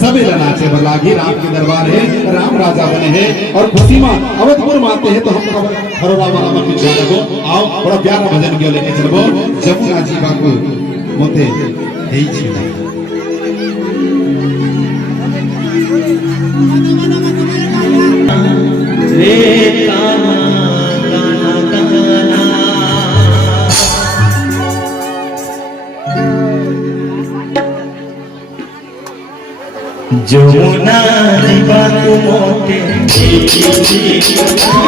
सबेला नाचे लागी राम के दरबार है, राम राजा बने हैं और खुशी में अवधपुर में आते हैं तो हम हरोरा वाला मन में जा रहे हो। आओ बड़ा प्यारा भजन क्यों लेके चलो जमुना जी बाबू मोते यही चीज रे काना काना काना जमुना बाबू मोते रे